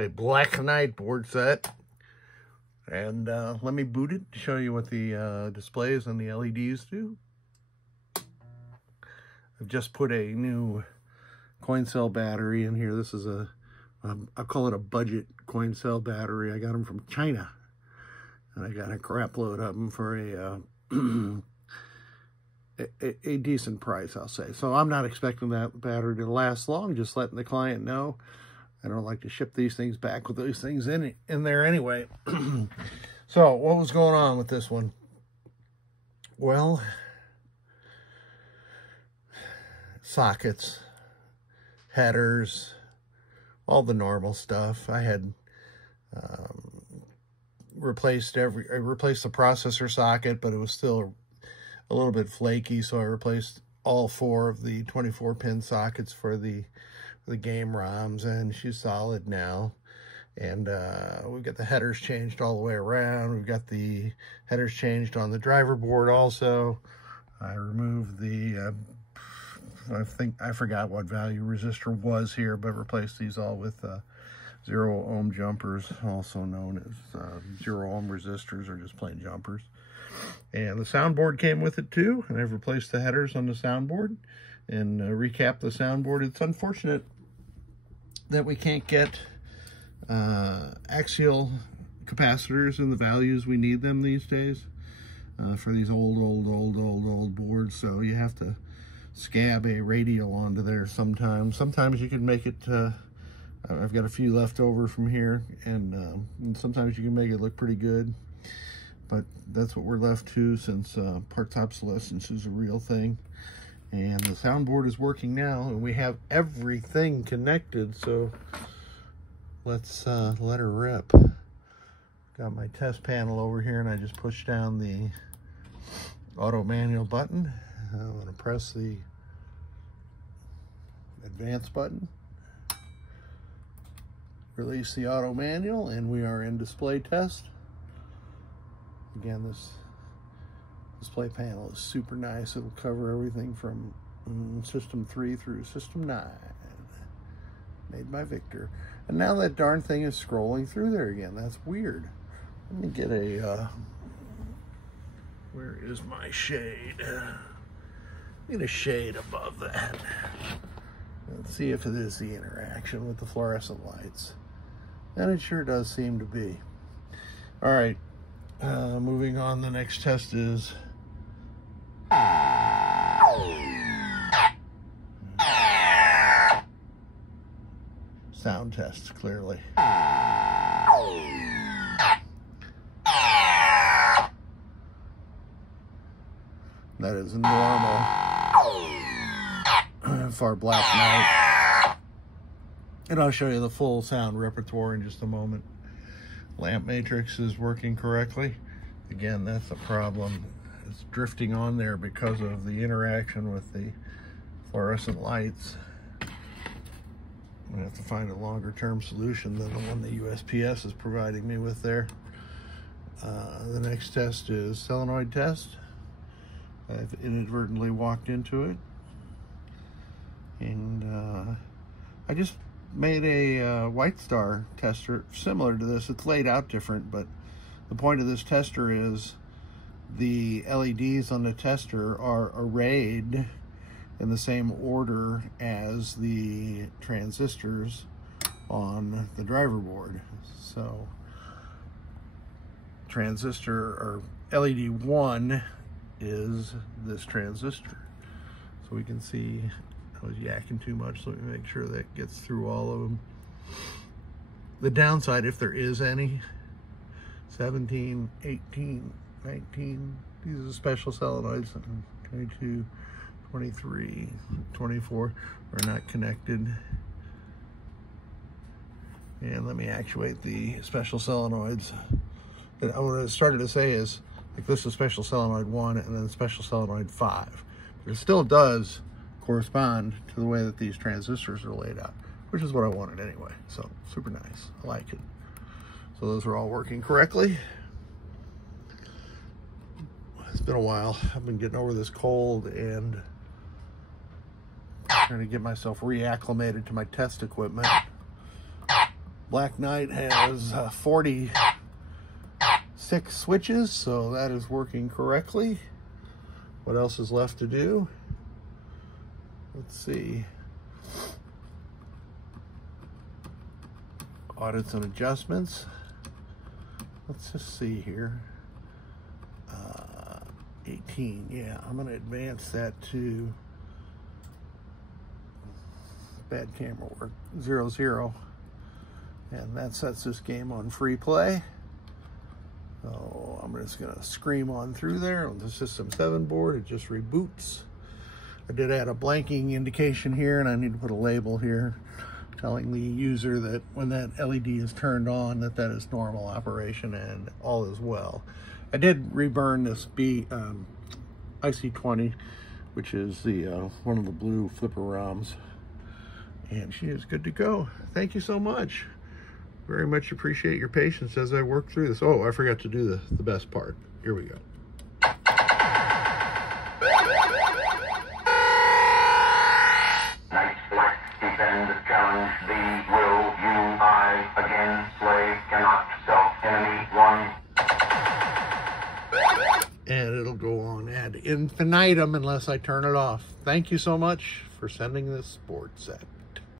a Black Knight board set. And let me boot it to show you what the displays and the LEDs do. I've just put a new coin cell battery in here. This is I'll call it a budget coin cell battery. I got them from China. And I got a crap load of them for a decent price, I'll say. So I'm not expecting that battery to last long, just letting the client know. I don't like to ship these things back with those things in there anyway. So what was going on with this one? Well, sockets, headers, all the normal stuff. I had replaced the processor socket, but it was still a little bit flaky, so I replaced all 4 of the 24-pin sockets for the game ROMs, and she's solid now. And we've got the headers changed all the way around. We've got the headers changed on the driver board also. I removed the I forgot what value resistor was here, but replaced these all with 0 ohm jumpers, also known as 0 ohm resistors, or just plain jumpers. And the soundboard came with it too, and I've replaced the headers on the soundboard and recapped the soundboard. It's unfortunate that we can't get axial capacitors in the values we need them these days for these old boards, so you have to scab a radial onto there sometimes. Sometimes you can make it, I've got a few left over from here, and sometimes you can make it look pretty good. But that's what we're left to, since parts obsolescence is a real thing. And the soundboard is working now, and we have everything connected, so let's let her rip. Got my test panel over here, and I just pushed down the auto manual button. I'm going to press the advance button, release the auto manual, and we are in display test. Again, this display panel is super nice. It'll cover everything from System 3 through System 9. Made by Victor. And now that darn thing is scrolling through there again. That's weird. Let me get a, where is my shade? Get a shade above that. Let's see if it is the interaction with the fluorescent lights. And it sure does seem to be. All right. Moving on, the next test is sound test, clearly. That is normal for Black Knight. And I'll show you the full sound repertoire in just a moment. Lamp matrix is working correctly. Again, that's a problem. It's drifting on there because of the interaction with the fluorescent lights. I'm gonna have to find a longer term solution than the one that USPS is providing me with there. The next test is solenoid test. I've inadvertently walked into it. And I just made a White Star tester similar to this. It's laid out different, but the point of this tester is the LEDs on the tester are arrayed in the same order as the transistors on the driver board. So transistor, or LED 1, is this transistor. So we can see I was yakking too much, so let me make sure that gets through all of them. The downside, if there is any, 17, 18, 19, these are the special solenoids, 22, 23, 24 are not connected. And let me actuate the special solenoids. What I started to say is, like, this is special solenoid 1 and then special solenoid 5. But it still does correspond to the way that these transistors are laid out, which is what I wanted anyway. So super nice. I like it. So those are all working correctly. It's been a while. I've been getting over this cold and trying to get myself reacclimated to my test equipment. Black Knight has 46 switches, so that is working correctly. What else is left to do? Let's see. Audits and adjustments. Let's just see here. 18, yeah, I'm going to advance that to bad camera work, 0, and that sets this game on free play. So I'm just going to scream on through there on the System 7 board. It just reboots. I did add a blanking indication here, and I need to put a label here telling the user that when that LED is turned on, that is normal operation and all is well. I did reburn this IC20, which is the one of the blue flipper ROMs, and she is good to go. Thank you so much. Very much appreciate your patience as I work through this. Oh, I forgot to do the best part. Here we go. Night Black, defend, challenge, thee, will, you, I, again, slay, cannot, self, enemy, one. And it'll go on ad infinitum unless I turn it off. Thank you so much for sending this board set.